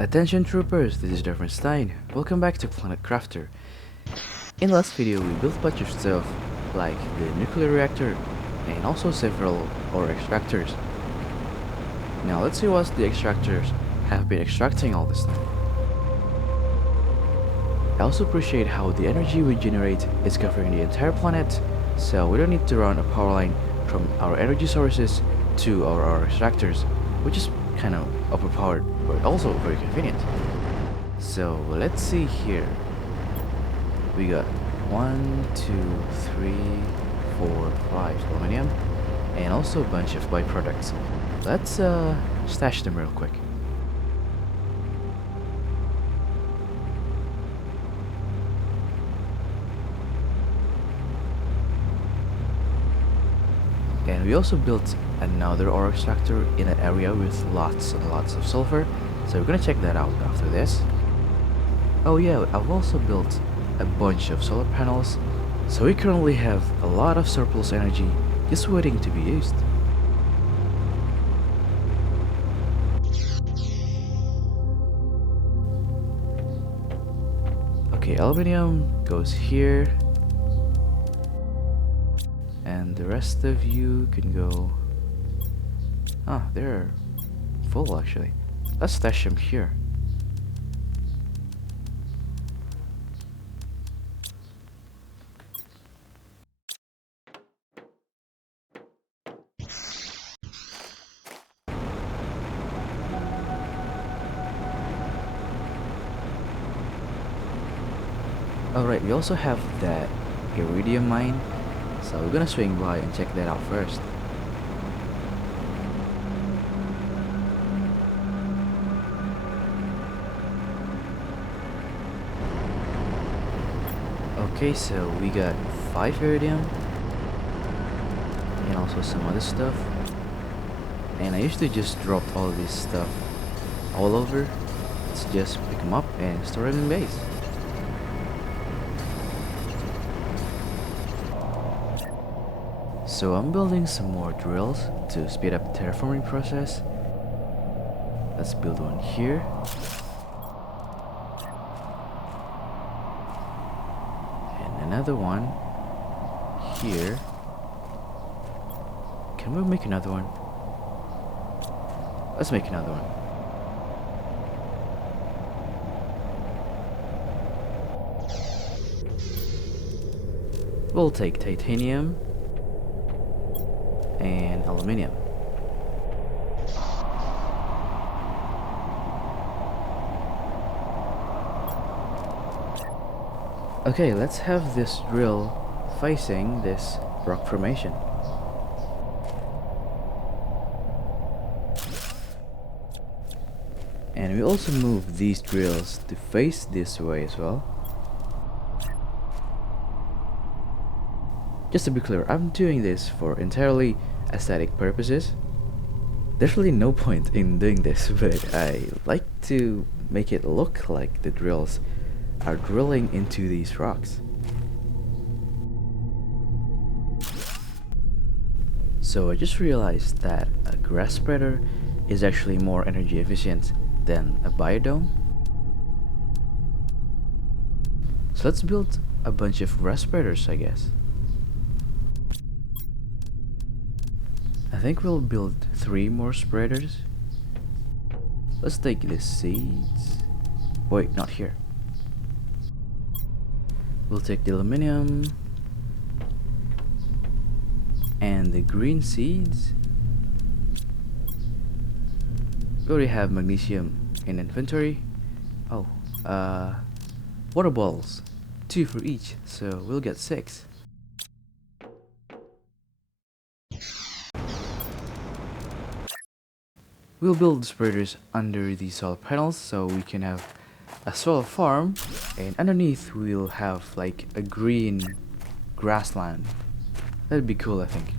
Attention troopers, this is Stein. Welcome back to Planet Crafter. In the last video we built a bunch of stuff like the nuclear reactor and also several ore extractors. Now let's see what the extractors have been extracting all this time. I also appreciate how the energy we generate is covering the entire planet, so we don't need to run a power line from our energy sources to our extractors, which is kind of overpowered but also very convenient. So let's see here. We got 1, 2, 3, 4, 5 aluminum and also a bunch of byproducts. Let's stash them real quick. And we also built another ore extractor in an area with lots and lots of sulfur, so we're gonna check that out after this. Oh yeah, I've also built a bunch of solar panels, so we currently have a lot of surplus energy just waiting to be used. Okay, aluminium goes here. And the rest of you can go... Ah, they're full actually. Let's stash them here. Alright, we also have that iridium mine, so we're gonna swing by and check that out first. Okay, so we got 5 iridium and also some other stuff, and I usually just drop all this stuff all over. Let's just pick them up and store them in base. So I'm building some more drills to speed up the terraforming process. Let's build one here. And another one here. Can we make another one? Let's make another one. We'll take titanium and aluminium. Okay, let's have this drill facing this rock formation. And we also move these drills to face this way as well. Just to be clear, I'm doing this for entirely aesthetic purposes. There's really no point in doing this, but I like to make it look like the drills are drilling into these rocks. So I just realized that a grass spreader is actually more energy efficient than a biodome. So let's build a bunch of grass spreaders, I guess. I think we'll build 3 more spreaders. Let's take the seeds. Wait, not here. We'll take the aluminum and the green seeds. We already have magnesium in inventory. Oh, water balls, 2 for each, so we'll get 6. We'll build spreaders under the solar panels so we can have a solar farm, and underneath we'll have like a green grassland. That'd be cool, I think.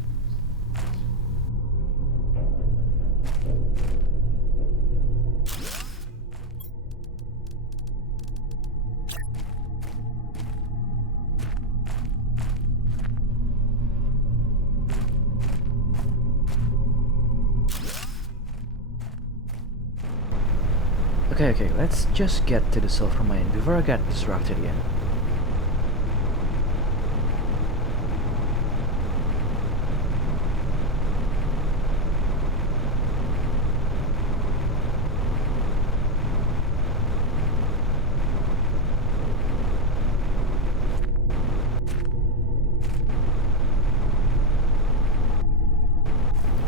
Okay, let's just get to the sulfur mine before I get distracted again.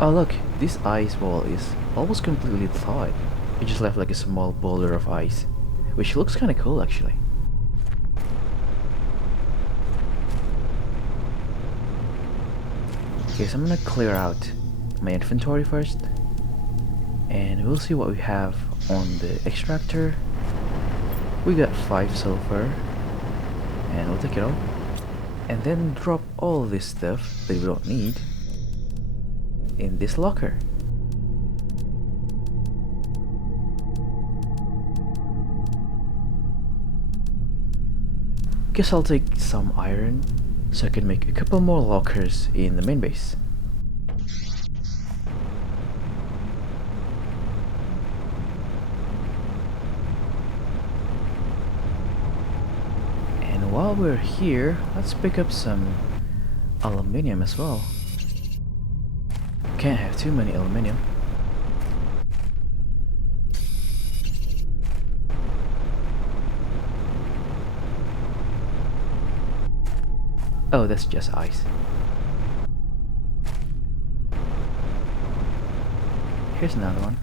Oh look, this ice wall is almost completely thawed. It just left like a small boulder of ice, which looks kinda cool actually. Okay, so I'm gonna clear out my inventory first, and we'll see what we have on the extractor. We got 5 sulfur, and we'll take it all. And then drop all this stuff that we don't need in this locker. Guess I'll take some iron so I can make a couple more lockers in the main base. And while we're here, let's pick up some aluminium as well. Can't have too many aluminium. Oh, that's just ice. Here's another one.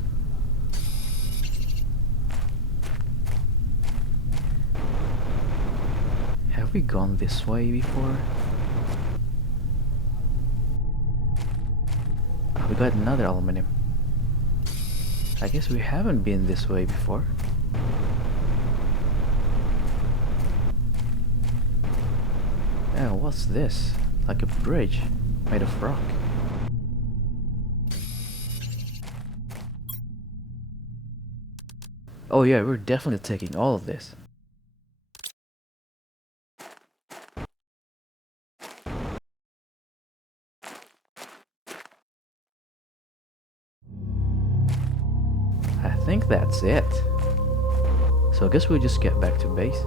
Have we gone this way before? Oh, we got another aluminium. I guess we haven't been this way before. Oh, what's this? Like a bridge made of rock. Oh yeah, we're definitely taking all of this. I think that's it. So I guess we'll just get back to base.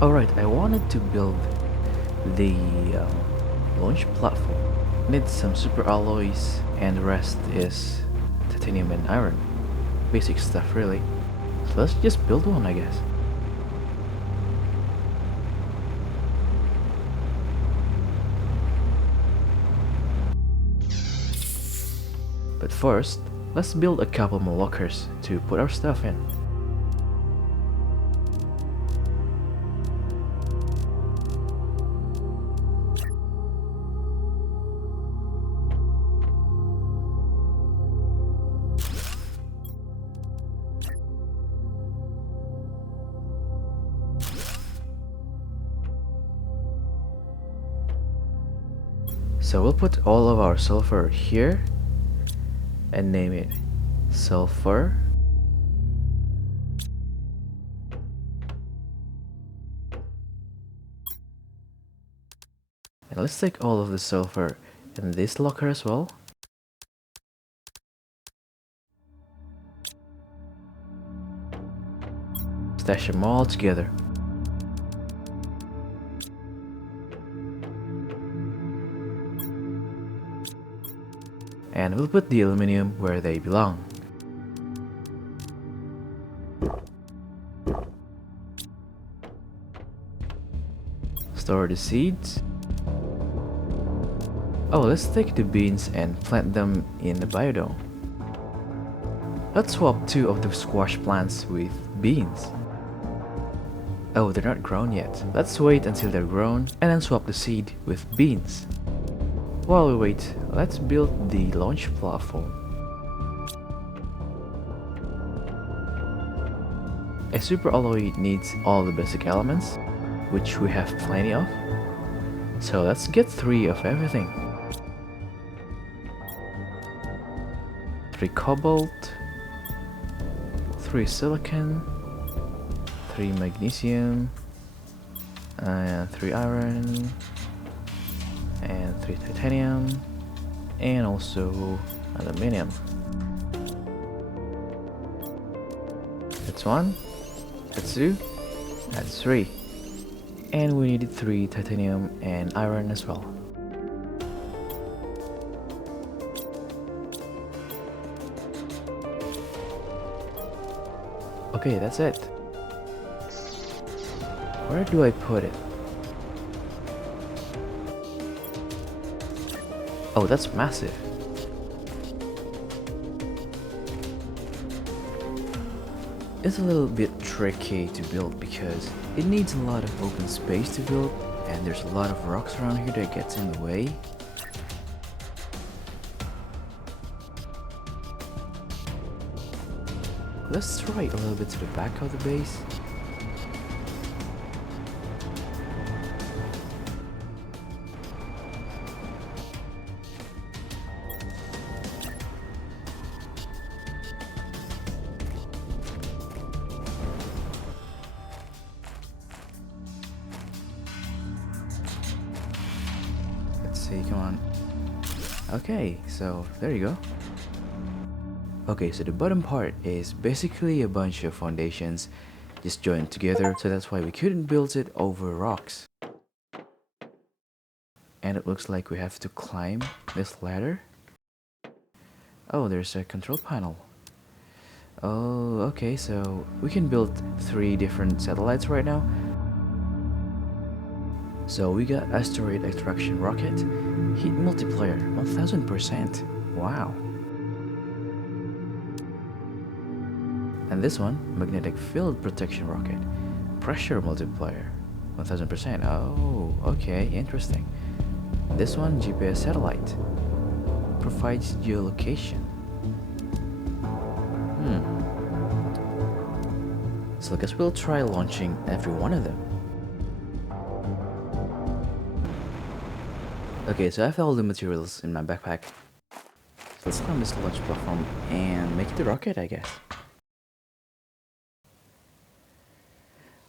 Alright, I wanted to build the launch platform. Need some super alloys, and the rest is titanium and iron. Basic stuff really. So let's just build one, I guess. But first, let's build a couple more lockers to put our stuff in. So we'll put all of our sulfur here and name it sulfur. And let's take all of the sulfur in this locker as well. Stash them all together. And we'll put the aluminum where they belong. Store the seeds. Oh, let's take the beans and plant them in the biodome. Let's swap 2 of the squash plants with beans. Oh, they're not grown yet. Let's wait until they're grown and then swap the seed with beans. While we wait, let's build the launch platform. A super alloy needs all the basic elements, which we have plenty of. So let's get 3 of everything. 3 cobalt, 3 silicon, 3 magnesium, and 3 iron, and 3 titanium, and also aluminium. That's 1, that's 2, that's 3. And we needed 3 titanium and iron as well. Okay, that's it. Where do I put it? Oh, that's massive. It's a little bit tricky to build because it needs a lot of open space to build, and there's a lot of rocks around here that gets in the way. Let's try a little bit to the back of the base. Let's see, come on. Okay, so there you go. Okay, so the bottom part is basically a bunch of foundations just joined together, so that's why we couldn't build it over rocks. And it looks like we have to climb this ladder. Oh, there's a control panel. Oh, okay, so we can build 3 different satellites right now. So we got asteroid extraction rocket, heat multiplier 1000%. Wow. And this one, magnetic field protection rocket, pressure multiplier 1000%. Oh, okay, interesting. This one, GPS satellite, provides geolocation. So I guess we'll try launching every one of them. Okay, so I have all the materials in my backpack. So let's climb this launch platform and make it the rocket, I guess.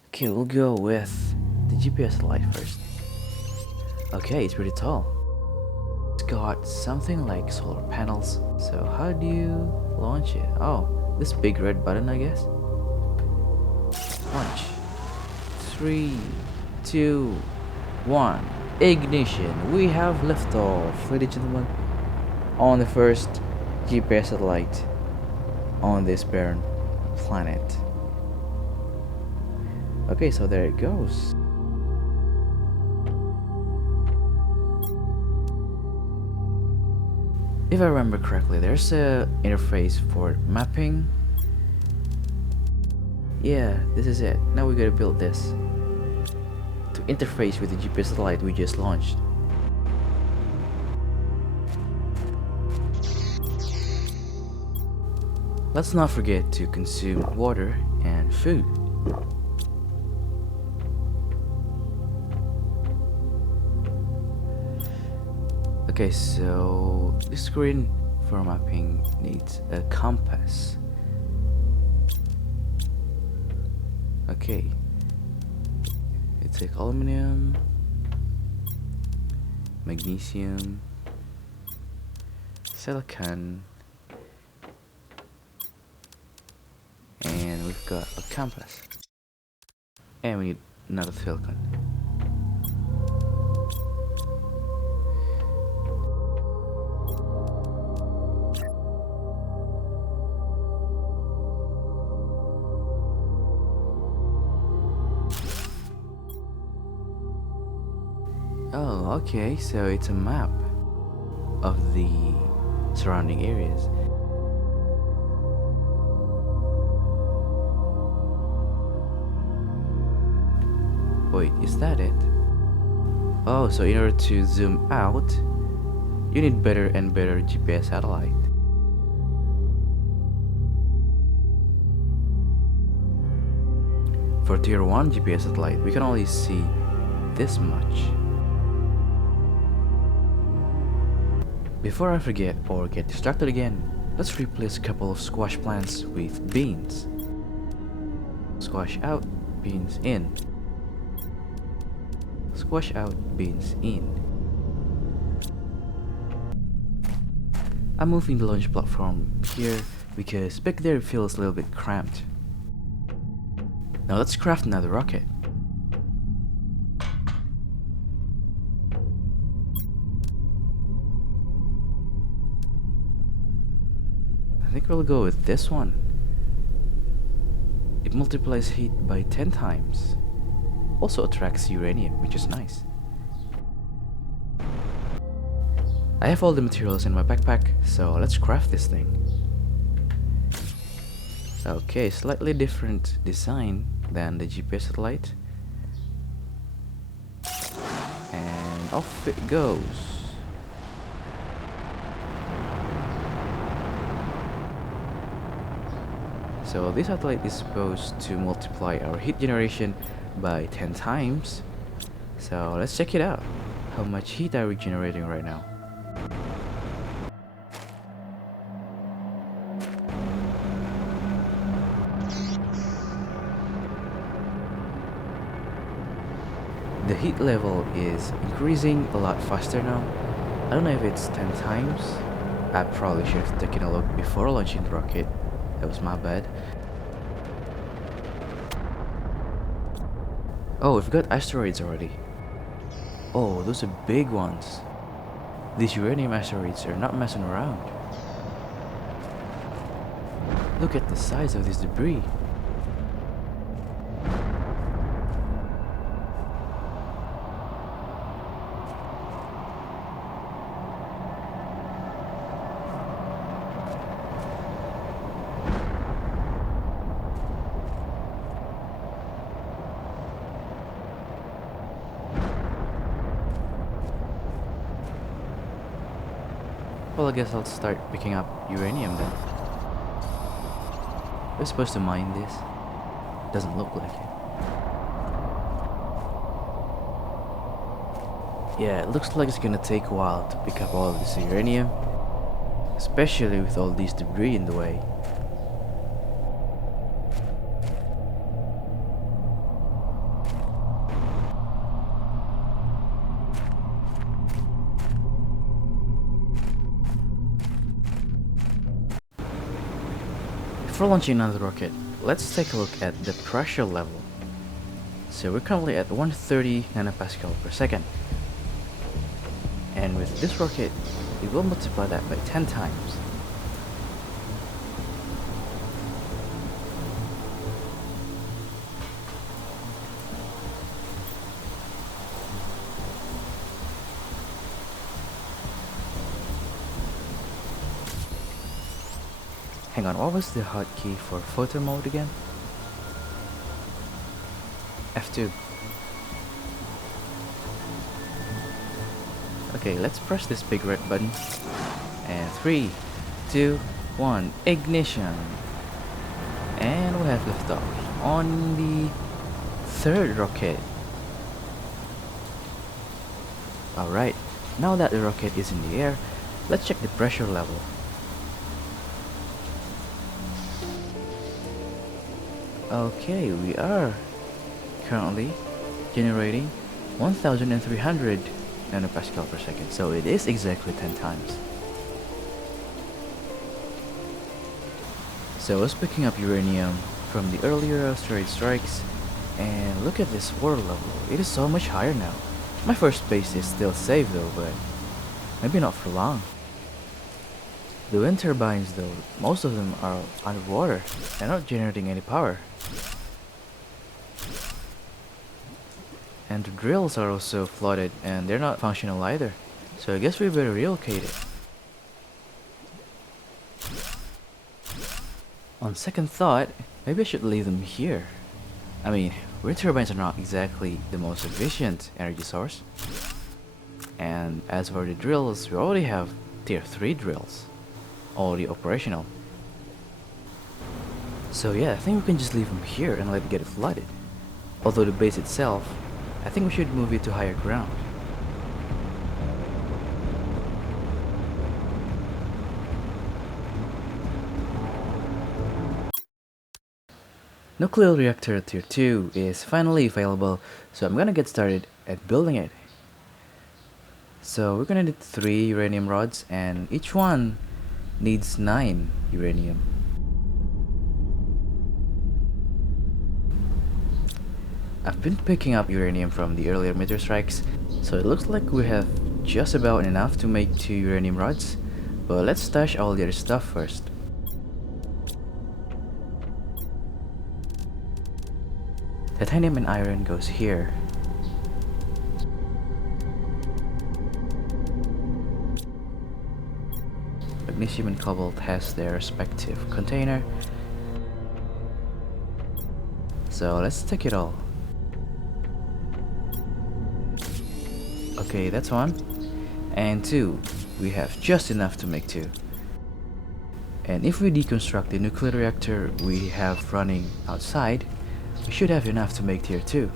Okay, we'll go with the GPS light first. Okay, it's pretty tall. It's got something like solar panels. So how do you launch it? Oh, this big red button, I guess. Launch. 3, 2, 1. Ignition. We have liftoff, ladies and gentlemen, on the first GPS satellite on this barren planet. Okay, so there it goes. If I remember correctly, there's a interface for mapping. Yeah, this is it. Now we gotta build this to interface with the GPS satellite we just launched. Let's not forget to consume water and food. Okay, so the screen for mapping needs a compass. Okay, you take aluminum, magnesium, silicon, and we've got a compass. And we need another silicon. Oh, okay, so it's a map of the surrounding areas. Wait, is that it? Oh, so in order to zoom out, you need better and better GPS satellite. For tier 1 GPS satellite, we can only see this much. Before I forget or get distracted again, let's replace a couple of squash plants with beans. Squash out, beans in. Squash out beans in. I'm moving the launch platform here because back there it feels a little bit cramped. Now let's craft another rocket. I think we'll go with this one. It multiplies heat by 10 times. Also attracts uranium, which is nice. I have all the materials in my backpack, so let's craft this thing. Okay, slightly different design than the GPS satellite. And off it goes. So this satellite is supposed to multiply our heat generation by 10 times. So let's check it out. How much heat are we generating right now? The heat level is increasing a lot faster now. I don't know if it's 10 times. I probably should have taken a look before launching the rocket. That was my bad. Oh, we've got asteroids already. Oh, those are big ones. These uranium asteroids are not messing around. Look at the size of this debris. Well, I guess I'll start picking up uranium then. We're supposed to mine this. Doesn't look like it. Yeah, it looks like it's gonna take a while to pick up all of this uranium. Especially with all these debris in the way. Before launching another rocket, let's take a look at the pressure level. So we're currently at 130 nanopascal per second. And with this rocket, it will multiply that by 10 times. Hang on, what was the hotkey for photo mode again? F2. Okay, let's press this big red button. And 3, 2, 1, ignition. And we have liftoff on the third rocket. Alright, now that the rocket is in the air, let's check the pressure level. Okay, we are currently generating 1300 nanopascal per second, so it is exactly 10 times. So I was picking up uranium from the earlier asteroid strikes, and look at this water level, it is so much higher now. My first base is still safe though, but maybe not for long. The wind turbines though, most of them are underwater, they're not generating any power. And the drills are also flooded and they're not functional either. So I guess we better relocate it. On second thought, maybe I should leave them here. I mean, wind turbines are not exactly the most efficient energy source. And as for the drills, we already have tier 3 drills. Already operational. So yeah, I think we can just leave them here and let it get flooded. Although the base itself, I think we should move it to higher ground. Nuclear reactor tier 2 is finally available, so I'm gonna get started at building it. So we're gonna need 3 uranium rods, and each one needs 9 uranium. I've been picking up uranium from the earlier meteor strikes, so it looks like we have just about enough to make 2 uranium rods, but let's stash all the other stuff first. Titanium and iron goes here. Magnesium and cobalt has their respective container. So let's take it all. Okay, that's 1. And 2. We have just enough to make 2. And if we deconstruct the nuclear reactor we have running outside, we should have enough to make tier 2.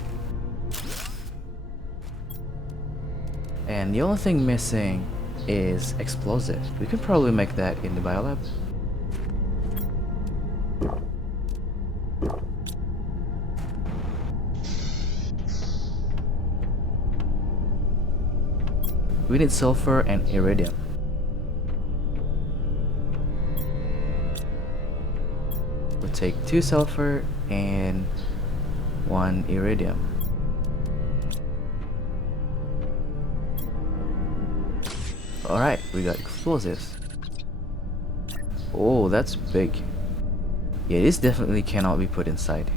And the only thing missing is explosive. We can probably make that in the biolab. We need sulfur and iridium. We'll take 2 sulfur and 1 iridium. Alright, we got explosives. Oh, that's big. Yeah, this definitely cannot be put inside.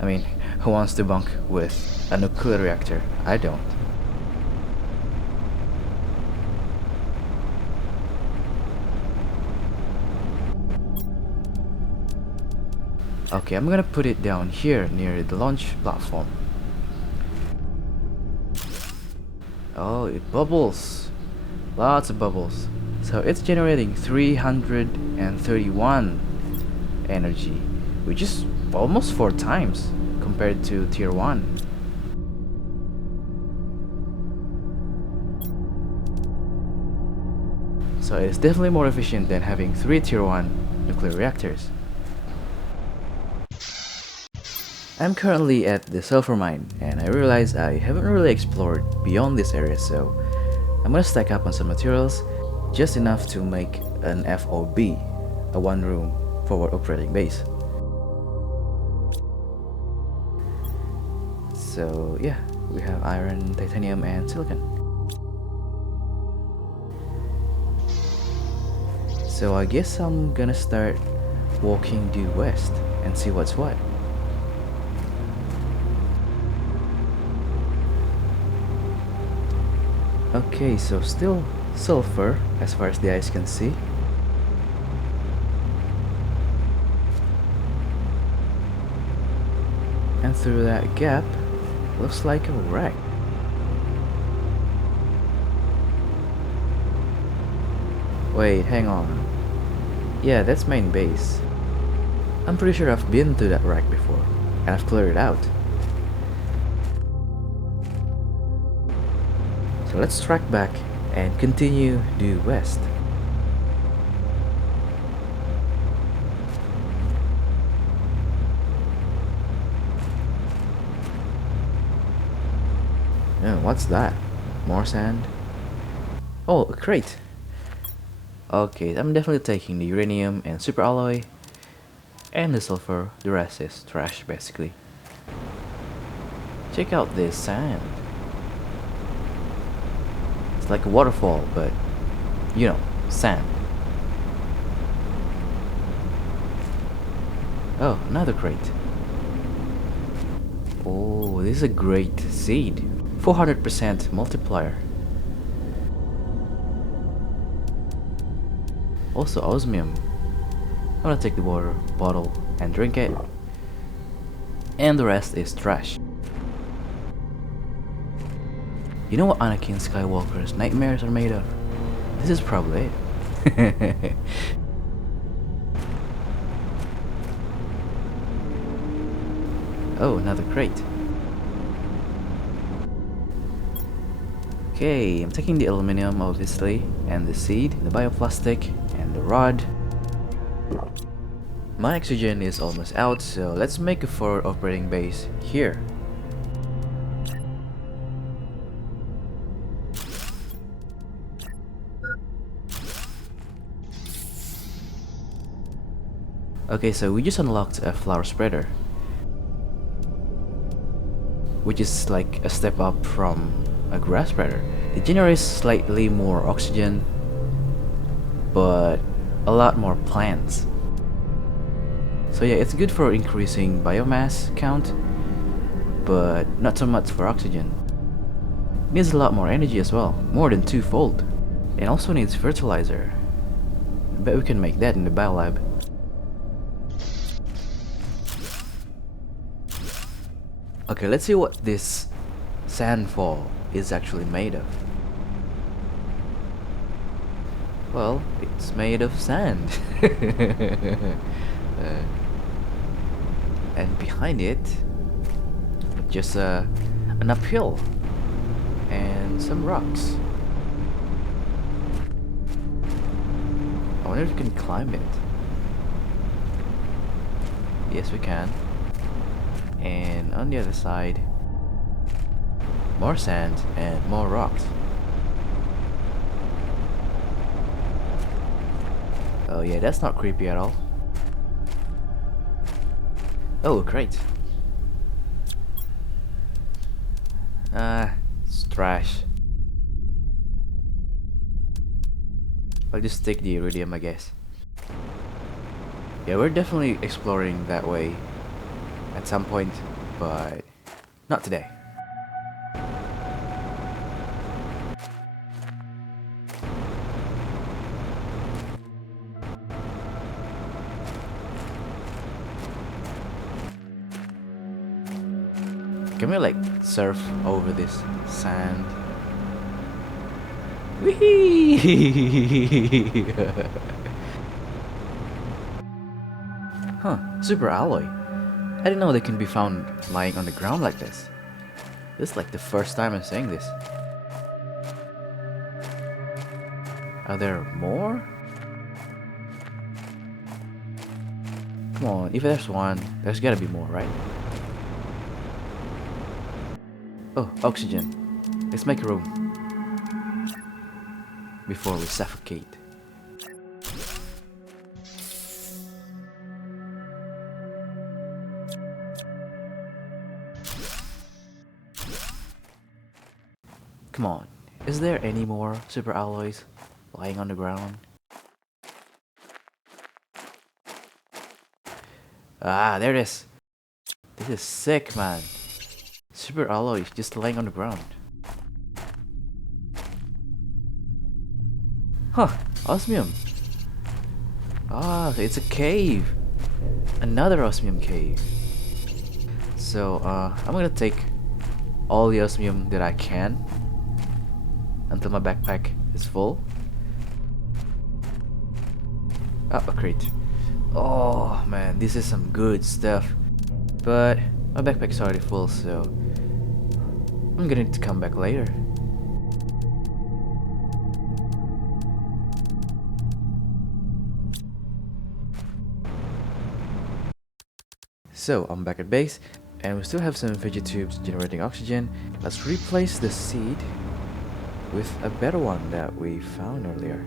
I mean, who wants to bunk with a nuclear reactor? I don't. Okay, I'm gonna put it down here near the launch platform. Oh, it bubbles. Lots of bubbles. So it's generating 331 energy, which is almost 4 times compared to tier 1. So it's definitely more efficient than having 3 tier 1 nuclear reactors. I'm currently at the sulfur mine, and I realize I haven't really explored beyond this area, so I'm gonna stack up on some materials, just enough to make an FOB, a 1-room forward operating base. So yeah, we have iron, titanium, and silicon. So I guess I'm gonna start walking due west and see what's what. Okay, so still sulfur as far as the eyes can see. And through that gap, looks like a wreck. Wait, hang on. Yeah, that's main base. I'm pretty sure I've been to that wreck before, and I've cleared it out. So let's track back and continue due west. Oh, what's that? More sand? Oh, a crate. Okay, I'm definitely taking the uranium and super alloy and the sulfur. The rest is trash basically. Check out this sand. It's like a waterfall, but you know, sand. Oh, another crate. Oh, this is a great seed. 400% multiplier. Also osmium. I'm gonna take the water bottle and drink it. And the rest is trash. You know what Anakin Skywalker's nightmares are made of? This is probably it. Oh, another crate. Okay, I'm taking the aluminum obviously, and the seed, the bioplastic, and the rod. My oxygen is almost out, so let's make a forward operating base here. Okay, so we just unlocked a flower spreader, which is like a step up from a grass spreader. It generates slightly more oxygen, but a lot more plants. So yeah, it's good for increasing biomass count, but not so much for oxygen. It needs a lot more energy as well, more than twofold. It also needs fertilizer. I bet we can make that in the biolab. Okay, let's see what this sandfall is actually made of. Well, it's made of sand. And behind it, just an uphill and some rocks. I wonder if we can climb it. Yes, we can. And on the other side, more sand and more rocks. Oh yeah, that's not creepy at all. Oh, great. It's trash. I'll just take the iridium, I guess. Yeah, we're definitely exploring that way at some point, but not today. Can we like surf over this sand? Whee! Huh, super alloy. I didn't know they can be found lying on the ground like this. This is like the first time I'm saying this. Are there more? Come on, if there's one, there's gotta be more, right? Oh, oxygen. Let's make room before we suffocate. Come on, is there any more super alloys lying on the ground? Ah, there it is. This is sick, man. Super alloys just laying on the ground. Huh, osmium. Ah, so it's a cave. Another osmium cave. So, I'm gonna take all the osmium that I can until my backpack is full. Oh, a crate. Oh man, this is some good stuff. But my backpack's already full, so I'm gonna need to come back later. So I'm back at base, and we still have some vegetubes generating oxygen. Let's replace the seed with a better one that we found earlier.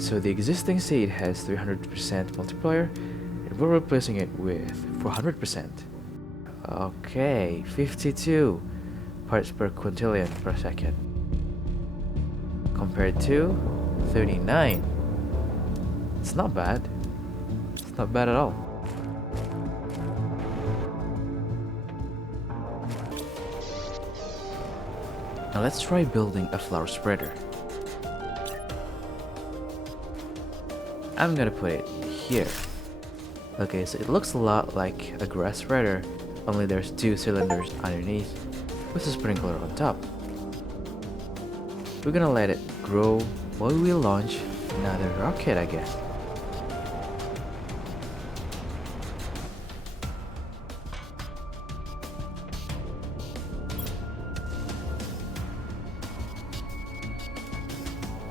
So the existing seed has 300% multiplier, and we're replacing it with 400%. Okay, 52 parts per quintillion per second, compared to 39. It's not bad. It's not bad at all. Now let's try building a flower spreader. I'm gonna put it here. Okay, so it looks a lot like a grass spreader, only there's two cylinders underneath with a sprinkler on top. We're gonna let it grow while we launch another rocket, I guess.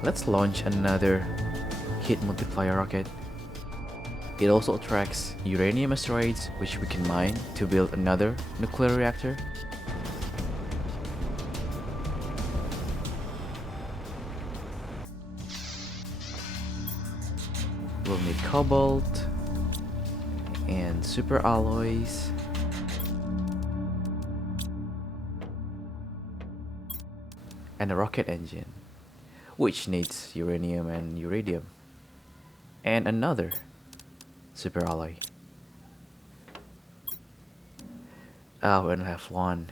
Let's launch another heat multiplier rocket. It also attracts uranium asteroids, which we can mine to build another nuclear reactor. We'll need cobalt and super alloys. And a rocket engine, which needs uranium and iridium. And another super alloy. Oh, we only have one.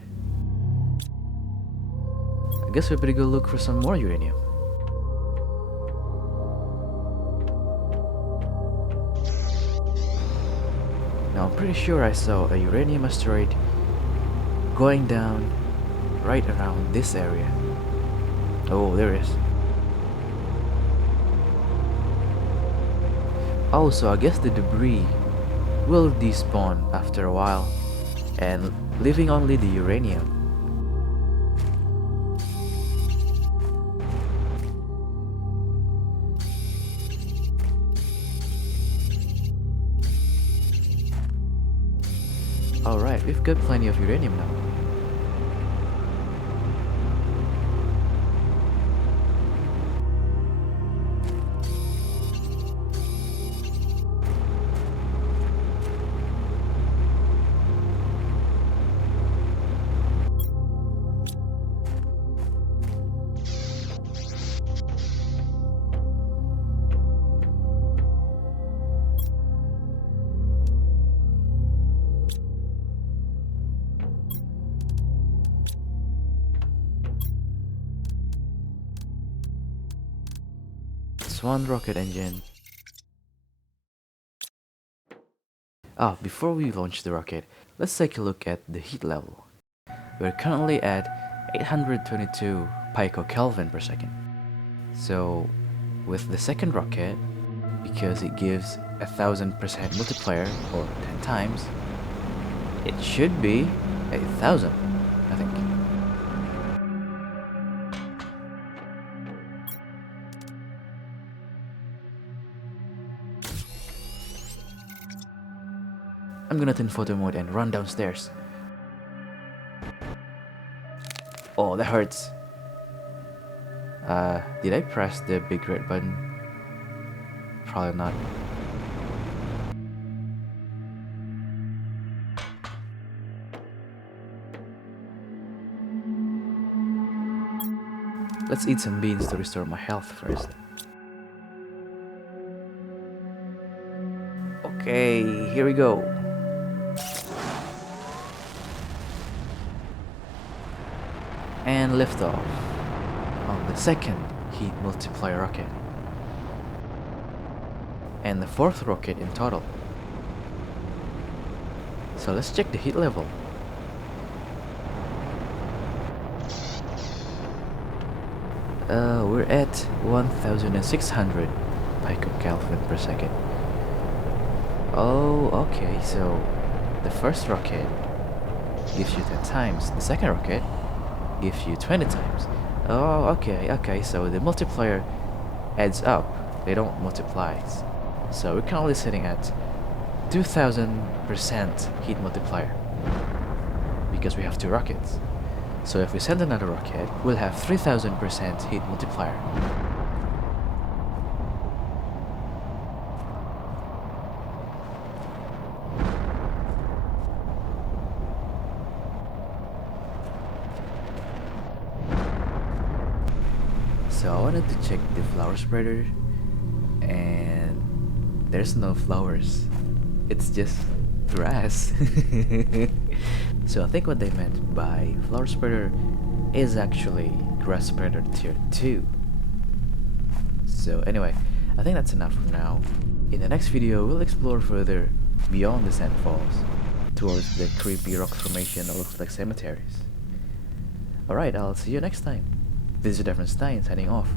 I guess we better go look for some more uranium. Now I'm pretty sure I saw a uranium asteroid going down right around this area. Oh, there is. Also, I guess the debris will despawn after a while, and leaving only the uranium. Alright, we've got plenty of uranium now. One rocket engine. Before we launch the rocket, let's take a look at the heat level. We're currently at 822 picokelvin per second. So with the second rocket, because it gives 1000% multiplier, or 10 times, it should be 8000, I think. I'm gonna turn photo mode and run downstairs. Oh, that hurts. Did I press the big red button? Probably not. Let's eat some beans to restore my health first. Okay, here we go. And liftoff on the second heat multiplier rocket, and the fourth rocket in total. So let's check the heat level. We're at 1600 picokelvin per second. Oh, okay, so the first rocket gives you 10 times, the second rocket gives you 20 times. Oh, okay, so the multiplier adds up, they don't multiply. So we're currently sitting at 2000% heat multiplier, because we have two rockets. So if we send another rocket, we'll have 3000% heat multiplier. So I wanted to check the flower spreader, and there's no flowers. It's just grass. So I think what they meant by flower spreader is actually grass spreader tier 2. So anyway, I think that's enough for now. In the next video, we'll explore further beyond the sand falls towards the creepy rock formation that looks like cemeteries. Alright, I'll see you next time. This is Stein signing off.